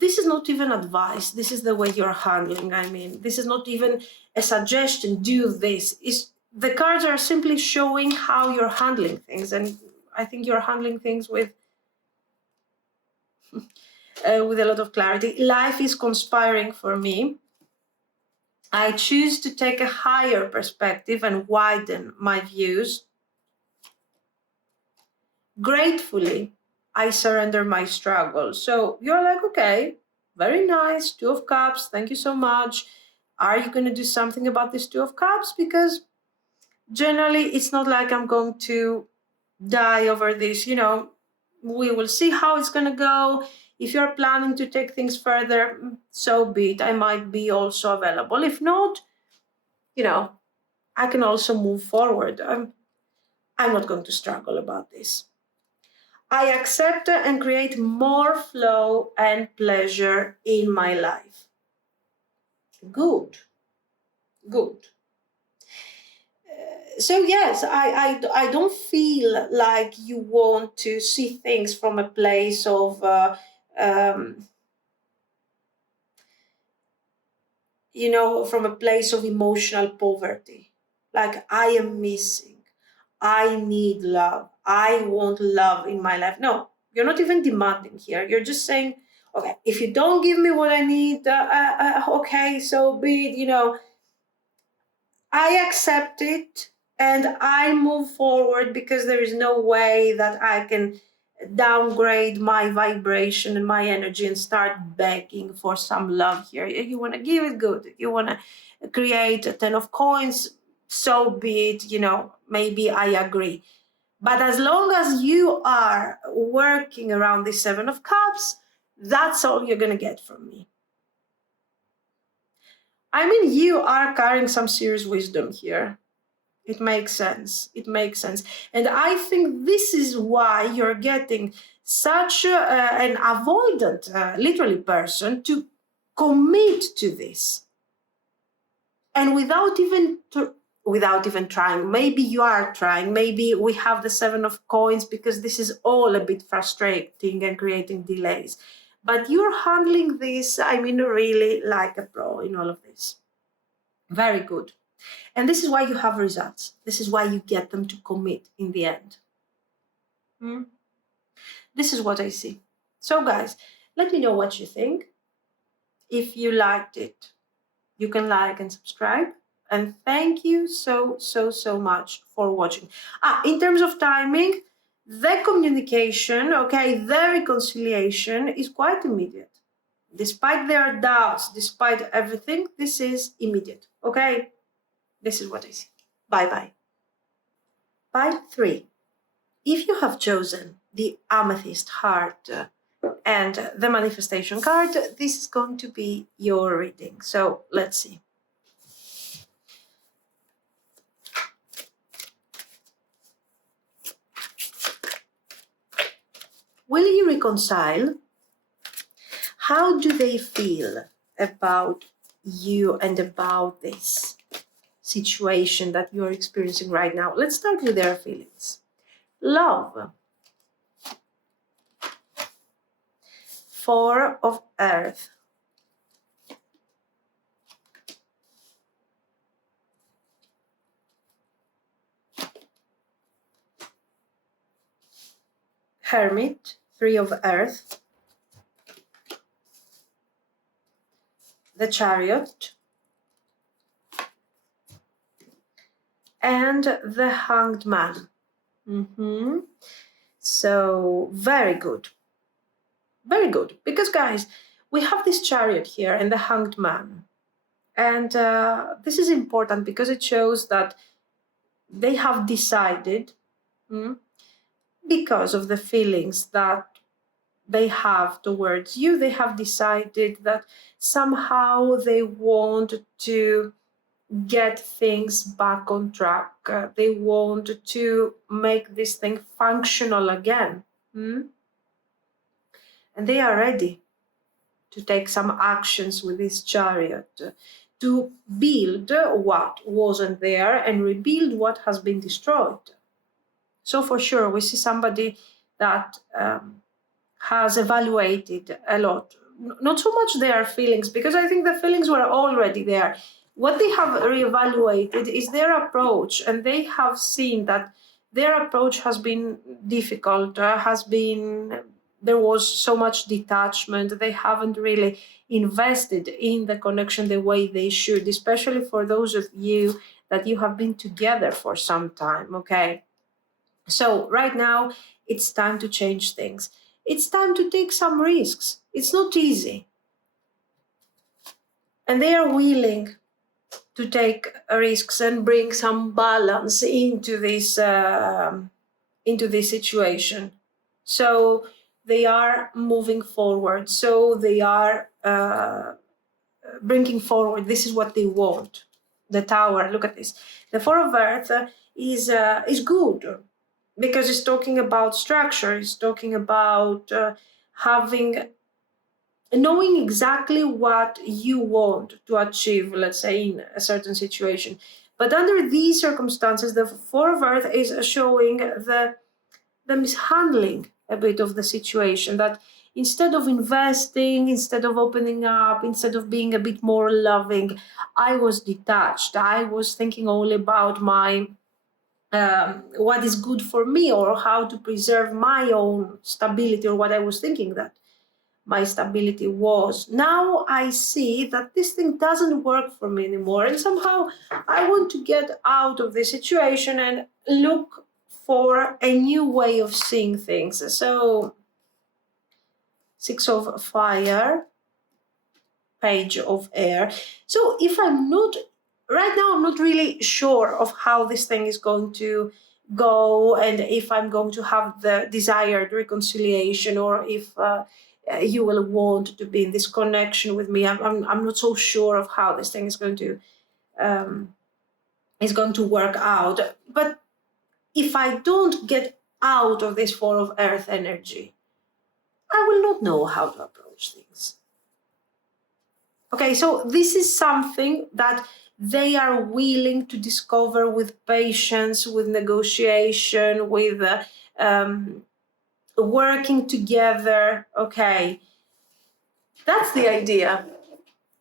This is not even advice. This is the way you're handling. I mean, this is not even a suggestion, do this. The cards are simply showing how you're handling things. And I think you're handling things with a lot of clarity. Life is conspiring for me. I choose to take a higher perspective and widen my views. Gratefully, I surrender my struggle. So you're like, okay, very nice, Two of Cups, thank you so much. Are you going to do something about this Two of Cups? Because generally, it's not like I'm going to die over this. You know, we will see how it's going to go. If you're planning to take things further, so be it. I might be also available. If not, you know, I can also move forward. I'm not going to struggle about this. I accept and create more flow and pleasure in my life. Good, good. So yes, I don't feel like you want to see things from a place of from a place of emotional poverty. Like, I am missing, I need love, I want love in my life. No, you're not even demanding here. You're just saying, okay, if you don't give me what I need, okay, so be it, I accept it and I move forward, because there is no way that I can downgrade my vibration and my energy and start begging for some love here. If you want to give it, good. If you want to create a 10 of coins, so be it, maybe I agree. But as long as you are working around the 7 of cups, that's all you're going to get from me. I mean, you are carrying some serious wisdom here. It makes sense. It makes sense. And I think this is why you're getting such an avoidant, literally, person to commit to this. And without even trying. Maybe you are trying. Maybe we have the 7 of coins because this is all a bit frustrating and creating delays. But you're handling this, really like a pro in all of this. Very good. And this is why you have results. This is why you get them to commit in the end. This is what I see. So guys, let me know what you think. If you liked it, you can like and subscribe. And thank you so much for watching. In terms of timing, the communication, the reconciliation is quite immediate. Despite their doubts, despite everything, this is immediate, okay? This is what I see. Bye-bye. Pile 3. If you have chosen the Amethyst heart and the manifestation card, this is going to be your reading. So let's see. Will you reconcile? How do they feel about you and about this situation that you're experiencing right now? Let's start with their feelings. Love. 4 of Earth. Hermit, 3 of Earth. The Chariot. And the Hanged Man. So, very good. Very good. Because, guys, we have this Chariot here and the Hanged Man. And this is important because it shows that they have decided, because of the feelings that they have towards you, they have decided that somehow they want to get things back on track. They want to make this thing functional again. And they are ready to take some actions with this Chariot to build what wasn't there and rebuild what has been destroyed. So for sure, we see somebody that has evaluated a lot. Not so much their feelings, because I think the feelings were already there. What they have reevaluated is their approach, and they have seen that their approach has been difficult, there was so much detachment. They haven't really invested in the connection the way they should, especially for those of you that you have been together for some time, okay? So right now, it's time to change things. It's time to take some risks. It's not easy. And they are willing to take risks and bring some balance into this situation. So they are moving forward. So they are bringing forward. This is what they want. The Tower. Look at this. The 4 of Earth is good. because it's talking about structure, it's talking about knowing exactly what you want to achieve, let's say, in a certain situation. But under these circumstances, the Four of Earth is showing the mishandling a bit of the situation, that instead of investing, instead of opening up, instead of being a bit more loving, I was detached. I was thinking only about my what is good for me, or how to preserve my own stability, or what I was thinking that my stability was. Now I see that this thing doesn't work for me anymore, and somehow I want to get out of this situation and look for a new way of seeing things. So, Six of Fire, Page of Air. So if I'm not, right now I'm not really sure of how this thing is going to go, and if I'm going to have the desired reconciliation, or if you will want to be in this connection with me. I'm not so sure of how this thing is going to work out. But if I don't get out of this Four of Earth energy, I will not know how to approach things. Okay, so this is something that they are willing to discover with patience, with negotiation, with working together. Okay, that's the idea.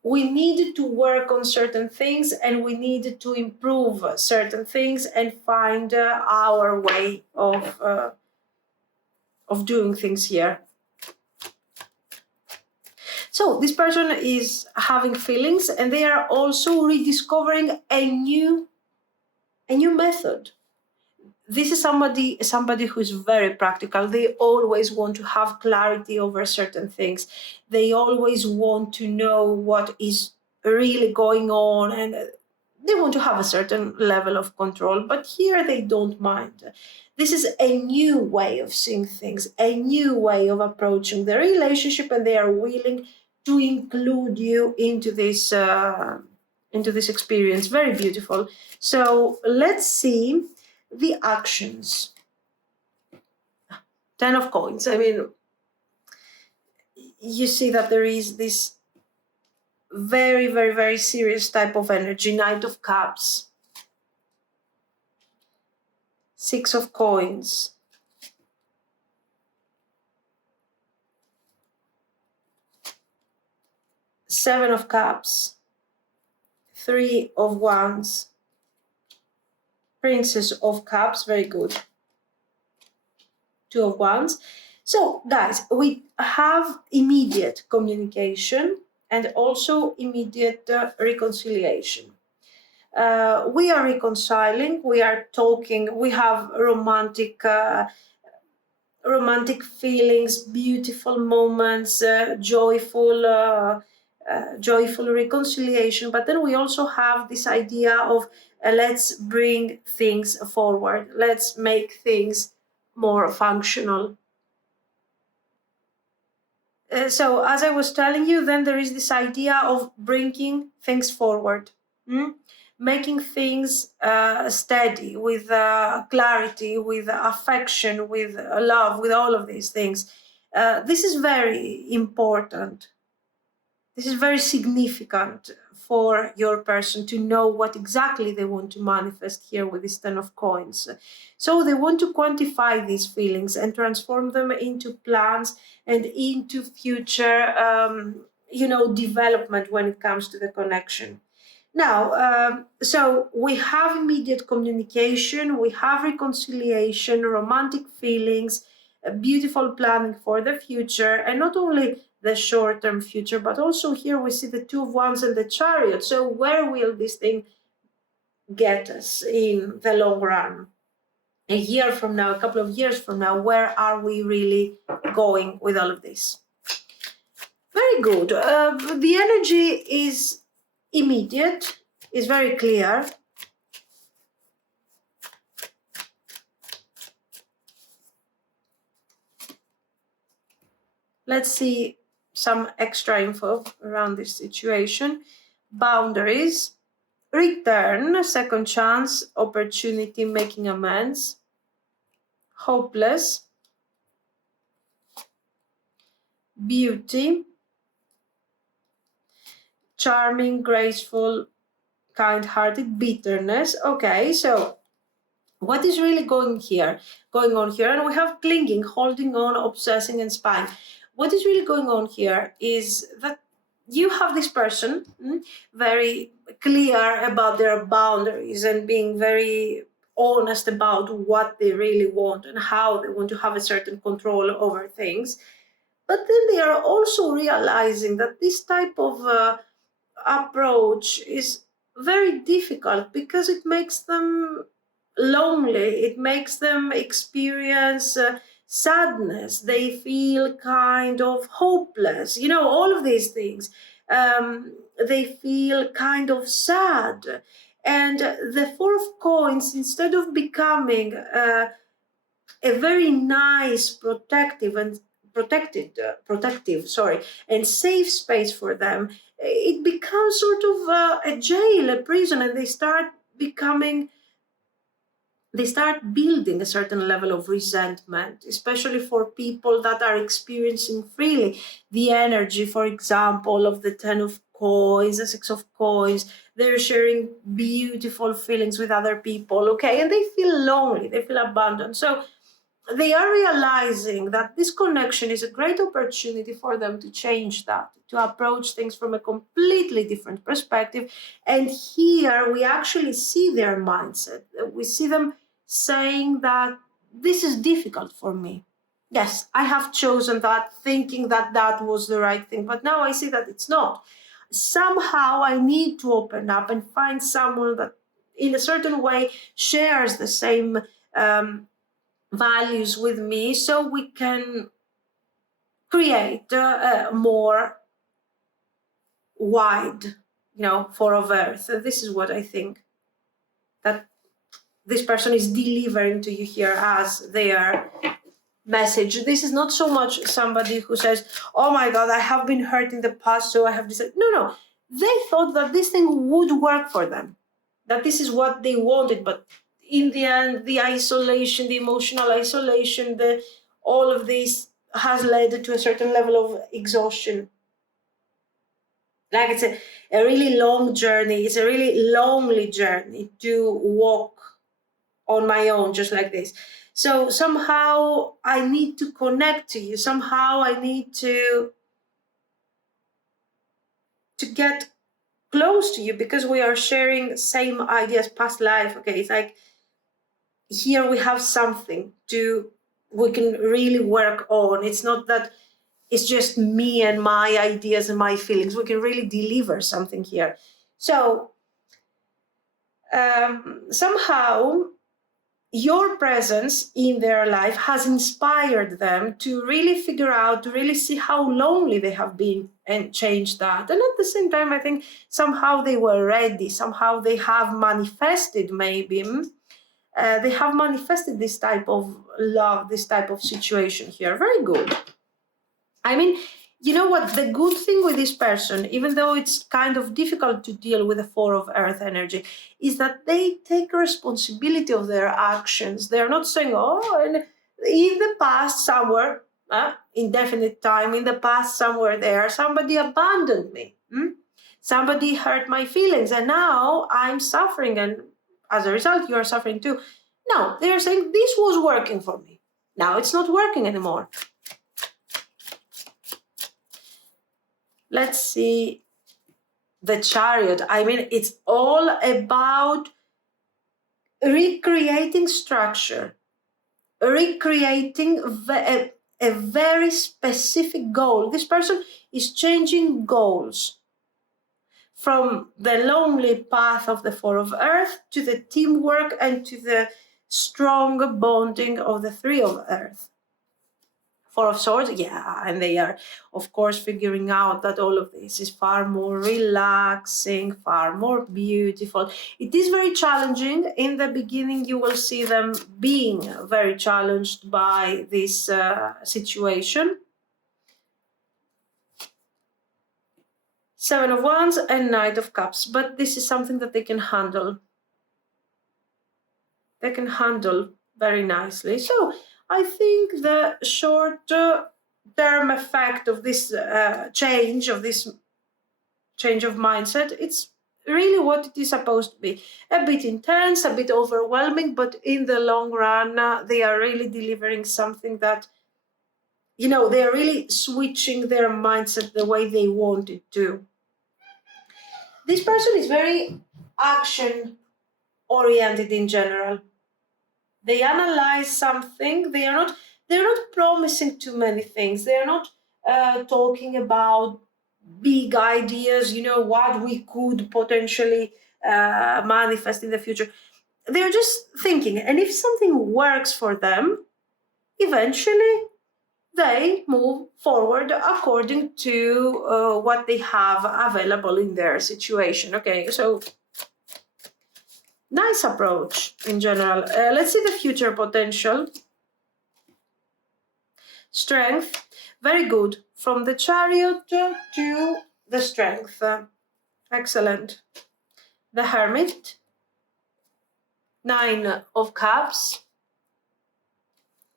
We needed to work on certain things, and we needed to improve certain things and find our way of doing things here. So this person is having feelings, and they are also rediscovering a new method. This is somebody who is very practical. They always want to have clarity over certain things. They always want to know what is really going on, and they want to have a certain level of control. But here they don't mind. This is a new way of seeing things, a new way of approaching the relationship, and they are willing to include you into this experience. Very beautiful. So let's see the actions. 10 of Coins. I mean, you see that there is this very, very, very serious type of energy. Knight of Cups, 6 of Coins, Seven of Cups, 3 of Wands, Princess of Cups, very good, 2 of Wands. So guys, we have immediate communication and also immediate reconciliation. We are reconciling, we are talking, we have romantic feelings, beautiful moments, joyful reconciliation. But then we also have this idea of let's bring things forward, let's make things more functional. So as I was telling you, then there is this idea of bringing things forward, making things steady, with clarity, with affection, with love, with all of these things. This is very important. This is very significant for your person to know what exactly they want to manifest here with this 10 of Coins. So they want to quantify these feelings and transform them into plans and into future, development when it comes to the connection. Now, so we have immediate communication, we have reconciliation, romantic feelings, beautiful planning for the future, and not only the short-term future, but also here we see the 2 of Wands and the Chariot. So where will this thing get us in the long run? A year from now, a couple of years from now, where are we really going with all of this? Very good. The energy is immediate, is very clear. Let's see some extra info around this situation. Boundaries, return, second chance, opportunity, making amends. hopeless, beauty, charming, graceful, kind-hearted, bitterness. Okay, so what is really going on here? And we have clinging, holding on, obsessing, and spying. What is really going on here is that you have this person very clear about their boundaries and being very honest about what they really want and how they want to have a certain control over things. But then they are also realizing that this type of approach is very difficult because it makes them lonely, it makes them experience sadness, they feel kind of hopeless, all of these things. They feel kind of sad. And the Four of Coins, instead of becoming a very nice, protective, and safe space for them, it becomes sort of a jail, a prison, and they start building a certain level of resentment, especially for people that are experiencing freely the energy, for example, of the Ten of Coins, the Six of Coins. They're sharing beautiful feelings with other people, okay, and they feel lonely, they feel abandoned. So they are realizing that this connection is a great opportunity for them to change that, to approach things from a completely different perspective. And here we actually see their mindset. We see them saying that this is difficult for me. Yes, I have chosen that, thinking that that was the right thing, but now I see that it's not. Somehow I need to open up and find someone that, in a certain way, shares the same values with me, so we can create a more wide, Four of Earth. So this is what I think that this person is delivering to you here as their message. This is not so much somebody who says, oh my God, I have been hurt in the past, so I have decided. No. They thought that this thing would work for them, that this is what they wanted, but in the end, the isolation, the emotional isolation, all of this has led to a certain level of exhaustion. Like it's a really long journey. It's a really lonely journey to walk on my own, just like this. So somehow I need to connect to you. Somehow I need to get close to you because we are sharing same ideas, past life. Okay, it's like here we have something we can really work on. It's not that it's just me and my ideas and my feelings. We can really deliver something here. So somehow your presence in their life has inspired them to really figure out, to really see how lonely they have been and change that. And at the same time, I think somehow they were ready, somehow they have manifested maybe. They have manifested this type of love, this type of situation here. Very good. I mean, you know what? The good thing with this person, even though it's kind of difficult to deal with the Four of Earth energy, is that they take responsibility of their actions. They're not saying, oh, in the past somewhere, indefinite time, in the past somewhere there, somebody abandoned me. Somebody hurt my feelings, and now I'm suffering, and as a result, you're suffering too. No, they're saying this was working for me. Now it's not working anymore. Let's see the Chariot. I mean, it's all about recreating structure, recreating a very specific goal. This person is changing goals from the lonely path of the Four of Earth to the teamwork and to the strong bonding of the Three of Earth. Four of Swords, yeah, and they are, of course, figuring out that all of this is far more relaxing, far more beautiful. It is very challenging. In the beginning, you will see them being very challenged by this situation. Seven of Wands and Knight of Cups, but this is something that they can handle. They can handle very nicely. So I think the short-term effect of this change of mindset, it's really what it is supposed to be. A bit intense, a bit overwhelming, but in the long run, they are really delivering something that, they're really switching their mindset the way they want it to. This person is very action oriented in general. They analyze something. They're not promising too many things. They're not talking about big ideas, what we could potentially manifest in the future. They're just thinking. And if something works for them, eventually they move forward according to what they have available in their situation. Okay, so nice approach in general. Let's see the future potential. Strength, very good. From the Chariot to the Strength. Excellent. The Hermit, 9 of Cups,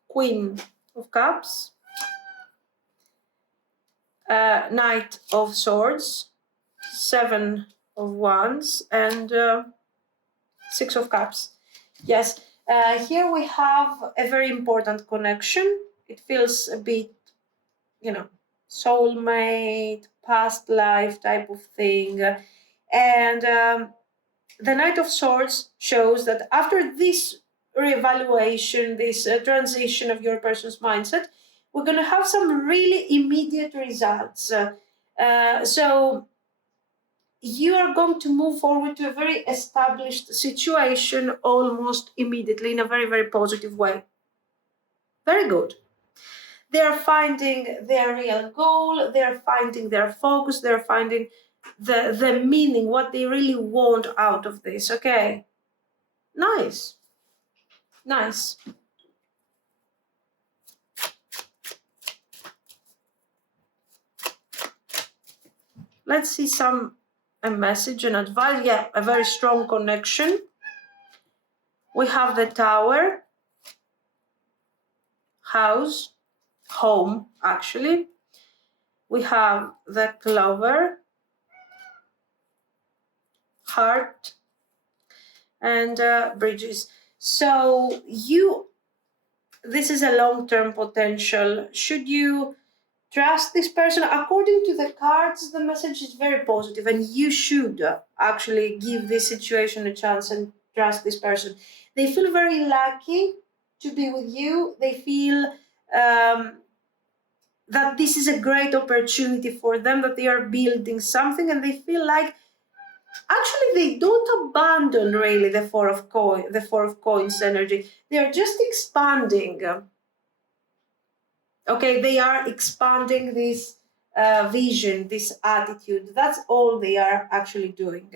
Queen of Cups, Knight of Swords, 7 of Wands, and 6 of Cups. Yes, here we have a very important connection. It feels a bit, soulmate, past life type of thing. And the Knight of Swords shows that after this reevaluation, this transition of your person's mindset, we're going to have some really immediate results. So you are going to move forward to a very established situation almost immediately in a very, very positive way. Very good. They're finding their real goal, they're finding their focus, they're finding the meaning, what they really want out of this. Okay. Nice. Nice. Let's see a message and advice. Yeah, a very strong connection. We have the Tower, house, home, actually. We have the Clover, heart, and bridges. So this is a long-term potential. Should you trust this person? According to the cards, the message is very positive, and you should actually give this situation a chance and trust this person. They feel very lucky to be with you. They feel that this is a great opportunity for them, that they are building something, and they feel like actually they don't abandon really the Four of Coins energy. They are just expanding. Okay, they are expanding this vision, this attitude. That's all they are actually doing.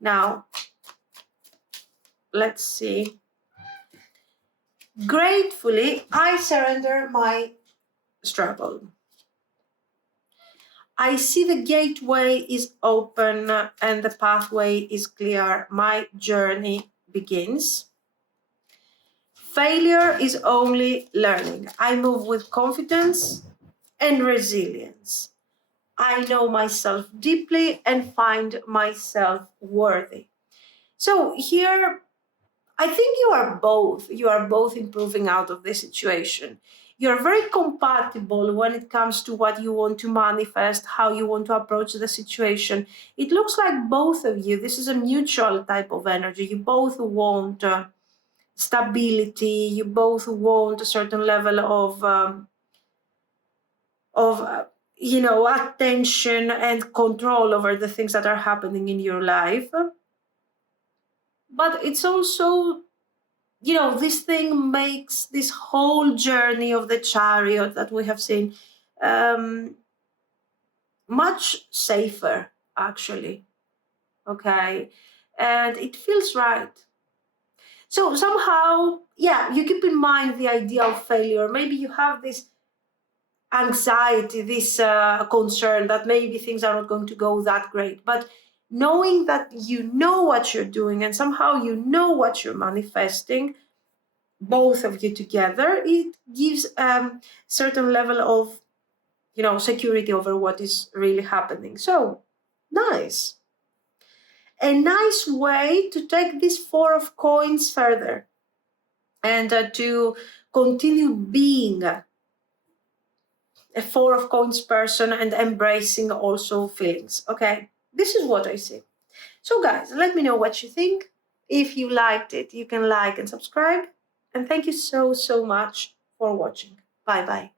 Now, let's see. Gratefully, I surrender my struggle. I see the gateway is open and the pathway is clear. My journey begins. Failure is only learning. I move with confidence and resilience. I know myself deeply and find myself worthy. So here, I think you are both improving out of this situation. You're very compatible when it comes to what you want to manifest, how you want to approach the situation. It looks like both of you, this is a mutual type of energy. You both want stability. You both want a certain level of attention and control over the things that are happening in your life. But it's also, this thing makes this whole journey of the Chariot that we have seen much safer, actually. Okay, and it feels right. So somehow, you keep in mind the idea of failure. Maybe you have this anxiety, this concern that maybe things are not going to go that great. But knowing that you know what you're doing and somehow you know what you're manifesting, both of you together, it gives certain level of, security over what is really happening. So nice. A nice way to take this Four of Coins further and to continue being a Four of Coins person and embracing also feelings. Okay, this is what I see. So guys, let me know what you think. If you liked it, you can like and subscribe. And thank you so much for watching. Bye bye.